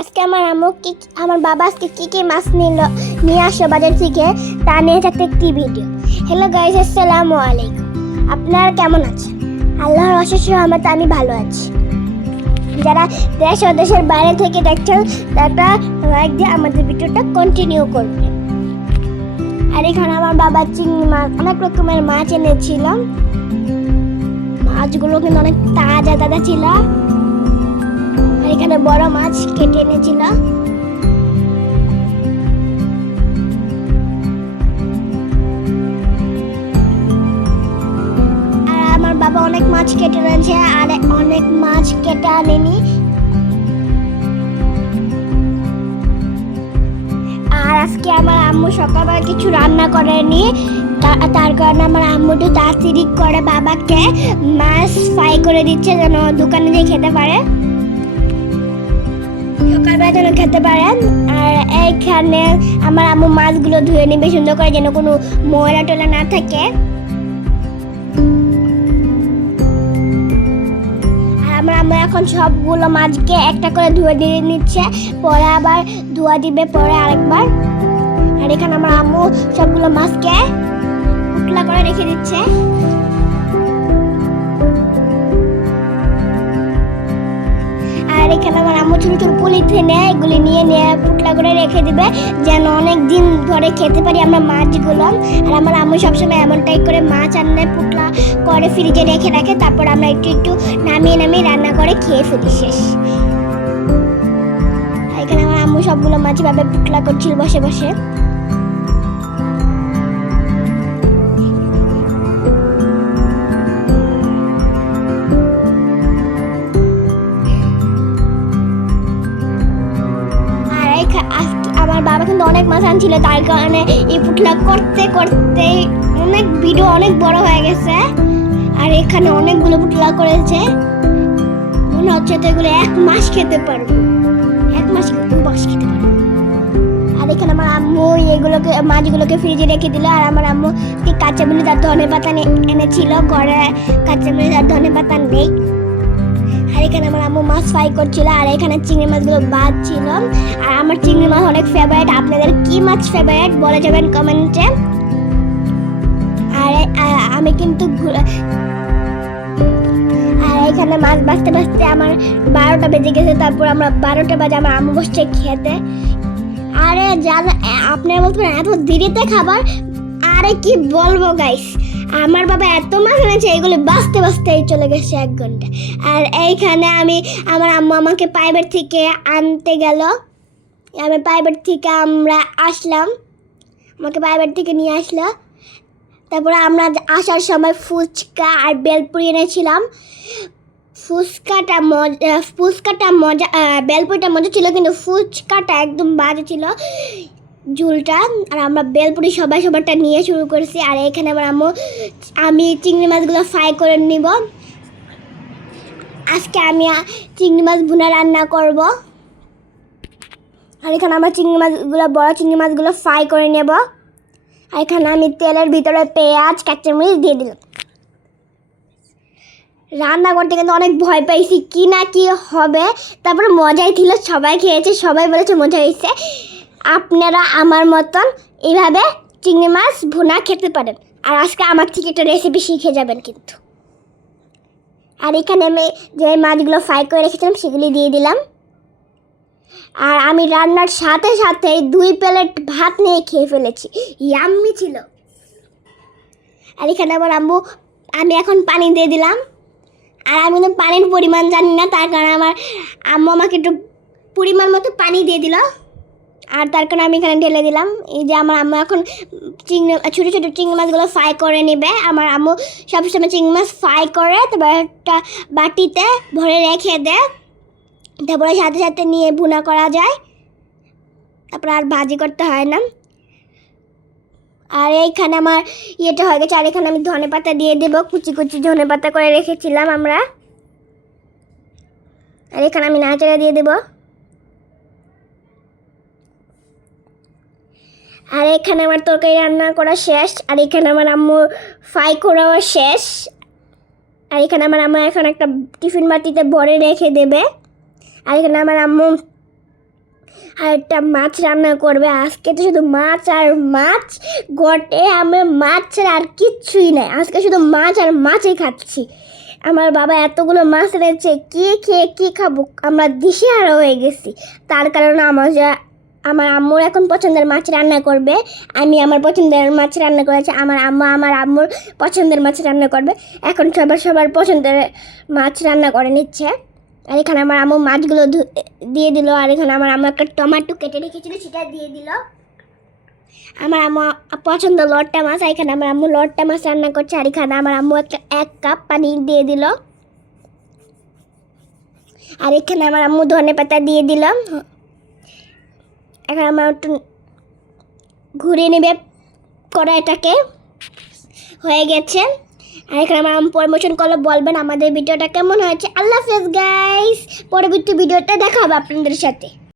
আজকে আমার আম্মু কি আমার বাবা আজকে কি কি মাছ নিল নিয়ে আসলো বাজার থেকে, তা নিয়ে থাকতে একটি ভিডিও হ্যালো গাইস আসসালামু আলাইকুম। আপনারা কেমন আছেন? আল্লাহর অশেষ রহমতে আমি ভালো আছি। যারা দেশ ও দেশের বাইরে থেকে দেখছেন, তারা লাইক দিয়ে আমাদের ভিডিওটা কন্টিনিউ করবে। আর এখানে আমার বাবা চিংড়ি মাছ, অনেক রকমের মাছ এনেছিলাম মাছগুলো কিন্তু অনেক তাজা তাজা ছিল। এখানে বড় মাছ কেটে এনেছিল আর আমার বাবা অনেক মাছ কেটে এনেছে, আর অনেক মাছ কেটে আনেনি। আর আজকে আমার আম্মু সকালবেলা কিছু রান্না করেনি তার কারণে আমার আম্মু একটু তাড়াতাড়ি করে বাবাকে মাছ ফ্রাই করে দিচ্ছে, যেন দোকানে গিয়ে খেতে পারে। সকালবেলা যেন খেতে পারেন। আর এইখানে আমার আম্মু মাছগুলো ধুয়ে নেবে, সুন্দর করে যেন কোনো ময়লা টলা না থাকে। আর আমার এখন সবগুলো মাছকে একটা করে ধুয়ে দিয়ে নিচ্ছে, পরে আবার ধোয়া দিবে পরে আরেকবার। আর এখানে আমার আম্মু সবগুলো মাছকে উতলা করে রেখে দিচ্ছে। আর এখানে আমার আম্মু ছোটো ছোট নেয় এগুলি নিয়ে নিয়ে, পুটলা করে রেখে দেবে, যেন অনেক দিন ধরে খেতে পারি আমরা মাছগুলো। আর আমার আম্মু সবসময় এমনটাই করে, মাছ আনলে পুটলা করে ফ্রিজে রেখে রাখে, তারপর আমরা একটু একটু নামিয়ে নামিয়ে রান্না করে খেয়ে ফেলি শেষ। এখানে আমার আম্মু সবগুলো মাছ ভাবে পুটলা করছিল বসে বসে। অনেক মাছ আনছিল, তার কারণে এই পুটলা করতে করতে অনেক ভিডিও অনেক বড় হয়ে গেছে। আর এখানে অনেকগুলো পুটলা করেছে। মনে হচ্ছে তো এগুলো এক মাস খেতে পারব। এক মাস দু মাস খেতে পারব। আর এখানে আমার আম্মু এগুলোকে, মাছগুলোকে ফ্রিজে রেখে দিল। আর আমার আম্মু কি কাঁচা মরিচ আর ধনে পাতা এনেছিল। ঘরে কাঁচা মরিচ আর ধনে পাতা নেই। এখানে আমার আম্মু মাছ ফ্রাই করছিল, আর এখানে চিংড়ি মাছগুলো বাদ ছিল। আর আমার চিংড়ি মাছ অনেক ফেভারিট আপনাদের কি মাছ ফেভারিট বলে যাবেন কমেন্টে আর আমি কিন্তু এখানে মাছ বাঁচতে বাঁচতে আমার বারোটা বেজে গেছে, তারপর আমরা বারোটা বাজে আমার আম্মু বসছে খেতে। আরে যারা আপনার বলতে এত দেরিতে খাবার, আরে কি বলব গাইস আমার বাবা এত মাছ এনেছে, এগুলো বাঁচতে বাঁচতেই চলে গেছে এক ঘণ্টা। আর এইখানে আমি আমার আম্মু আমাকে প্রাইভেট থেকে আনতে গেল। আমি প্রাইভেট থেকে আমরা আসলাম। আমাকে প্রাইভেট থেকে নিয়ে আসলো। তারপরে আমরা আসার সময় ফুচকা আর বেলপুরি এনেছিলাম। ফুচকাটা মজা ফুচকাটা মজা বেলপুরিটা মজা ছিল, কিন্তু ফুচকাটা একদম বাজে ছিল। ঝুলটা, আর আমরা বেলপুরি সবাই সবারটা নিয়ে শুরু করেছি, আর এখানে আমার আম্মু আমি চিংড়ি মাছগুলো ফ্রাই করে নিব। আজকে আমি চিংড়ি মাছ ভুনা রান্না করব। আর এখানে আমরা চিংড়ি মাছগুলো, বড় চিংড়ি মাছগুলো ফ্রাই করে নেব। আর এখানে আমি তেলের ভিতরে পেঁয়াজ, কাঁচামরিচ দিয়ে দিলাম। রান্না করতে কিন্তু অনেক ভয় পাইছি, কি না কি হবে। তারপরে মজাই ছিল, সবাই খেয়েছে, সবাই বলেছে মজা হয়েছে। আপনারা আমার মতন এইভাবে চিংড়ি মাছ ভুনা খেতে পারেন। আর আজকে আমার থেকে একটা রেসিপি শিখে যাবেন কিন্তু। আর এখানে আমি যে মাছগুলো ফ্রাই করে রেখেছিলাম, সেগুলি দিয়ে দিলাম। আর আমি রান্নার সাথে সাথে দুই প্লেট ভাত নিয়ে খেয়ে ফেলেছি। ইয়াম্মি ছিল। আর এখানে আমার আম্মু, আমি এখন পানি দিয়ে দিলাম। আর আমি কিন্তু পানির পরিমাণ জানি না, তার কারণে আমার আম্মু আমাকে একটু পরিমাণ মতো পানি দিয়ে দিল। আর তার কারণে আমি এখানে ঢেলে দিলাম। এই যে আমার আম্মু এখন চিংড়ি ছোটো ছোটো চিংড়ি মাছগুলো ফ্রাই করে নেবে। আমার আম্মু সবসময় চিংড়ি মাছ ফ্রাই করে, তারপর একটা বাটিতে ভরে রেখে দেয় তারপরে সাথে সাথে নিয়ে ভুনা করা যায়। তারপর আর ভাজি করতে হয় না। আর এইখানে আমার ইয়েটা হয়ে গেছে, আর এখানে আমি ধনে পাতা দিয়ে দেবো। কুচি কুচি ধনে পাতা করে রেখেছিলাম আমরা। আর এখানে আমি নাচড়া দিয়ে দেবো। আর এখানে আমার তরকারি রান্না করা শেষ, আর এখানে আমার আম্মু ফ্রাই করাও শেষ। আর এখানে আমার আম্মু এখন একটা টিফিন বাটিতে ভরে রেখে দেবে। আর এখানে আমার আম্মু আর একটা মাছ রান্না করবে। আজকে তো শুধু মাছ আর মাছ, গটে আমরা মাছ ছাড়া আর কিচ্ছুই নাই। আজকে শুধু মাছ আর মাছই খাচ্ছি। আমার বাবা এতগুলো মাছ এনেছে, কে খেয়ে কী খাব? আমরা দিশে দিশেহারা হয়ে গেছি। তার কারণে আমার যা আমার আম্মুর এখন পছন্দের মাছ রান্না করবে। আমি আমার পছন্দের মাছ রান্না করেছি, আমার আম্মা আমার আম্মুর পছন্দের মাছ রান্না করবে। এখন সবার সবার পছন্দের মাছ রান্না করে নিচ্ছে। আর এখানে আমার আম্মু মাছগুলো দিয়ে দিল, আর এখানে আমার আম্মু একটা টমাটো কেটে রেখেছিল, সেটা দিয়ে দিল। আমার আম্মু পছন্দ লটটা মাছ, আর এখানে আমার আম্মু লটটা মাছ রান্না করছে, আর এখানে আমার আম্মু একটা, এক কাপ পানি দিয়ে দিল। আর এখানে আমার আম্মু ধনে পাতা দিয়ে দিল। এখন আমার একটু ঘুরিয়ে নেবে কড়াইটাকে। হয়ে গেছে। আর এখানে আমার প্রমোশন করলে বলবেন আমাদের ভিডিওটা কেমন হয়েছে। আল্লাহ হাফেজ গাইস পরবর্তী ভিডিওতে দেখা হবে আপনাদের সাথে।